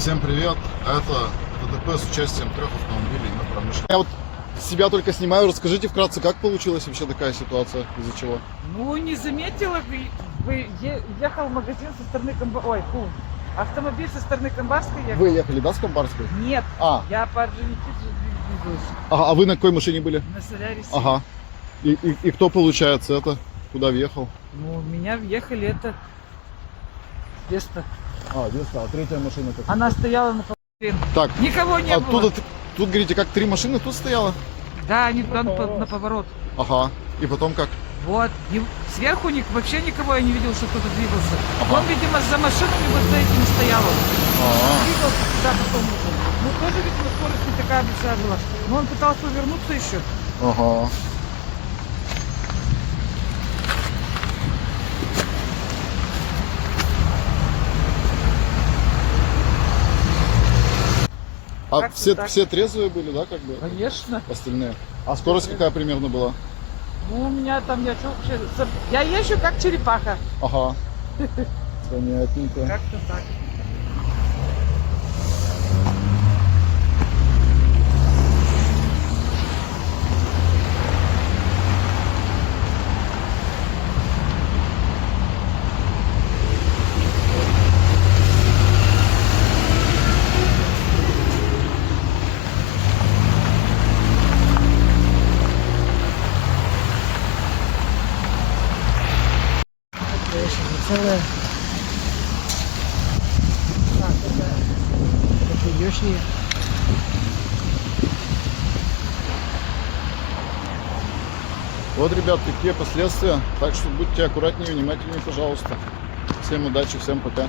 Всем привет! Это ДТП с участием 3 автомобилей на промышленности. Я вот себя только снимаю. Расскажите вкратце, как получилась вообще такая ситуация, из-за чего? Ну, не заметила, ехал в магазин со стороны автомобиль со стороны Камбарской ехал. Вы ехали, да, с Камбарской? Нет, А, я по Орджоникидзе двигалась а вы на какой машине были? на Солярисе. Ага. И кто, получается, это? Куда въехал? Ну, меня въехали это Веста. А, Веста, а третья машина как? Она стояла на половине. Так, Никого не оттуда, было. тут, говорите, как 3 машины тут стояло? Да, они там на поворот. Ага. И потом как? Вот. И сверху вообще никого я не видел, что кто-то двигался. Ага. Он, видимо, за машинами вот за этим стоял. А, Двигался туда потом. Ну, тоже, видимо, скорость не такая большая была. Но он пытался увернуться еще. ага. А Как-то все, так. все трезвые были, да, как бы? Конечно. Остальные. А скорость какая примерно была? Ну, у меня там, я что вообще... Я езжу как черепаха. Ага. Понятненько. Как-то так. Конечно, целая. Так, это идешь. Вот, ребят, такие последствия. Так что будьте аккуратнее, внимательнее, пожалуйста. Всем удачи, всем пока.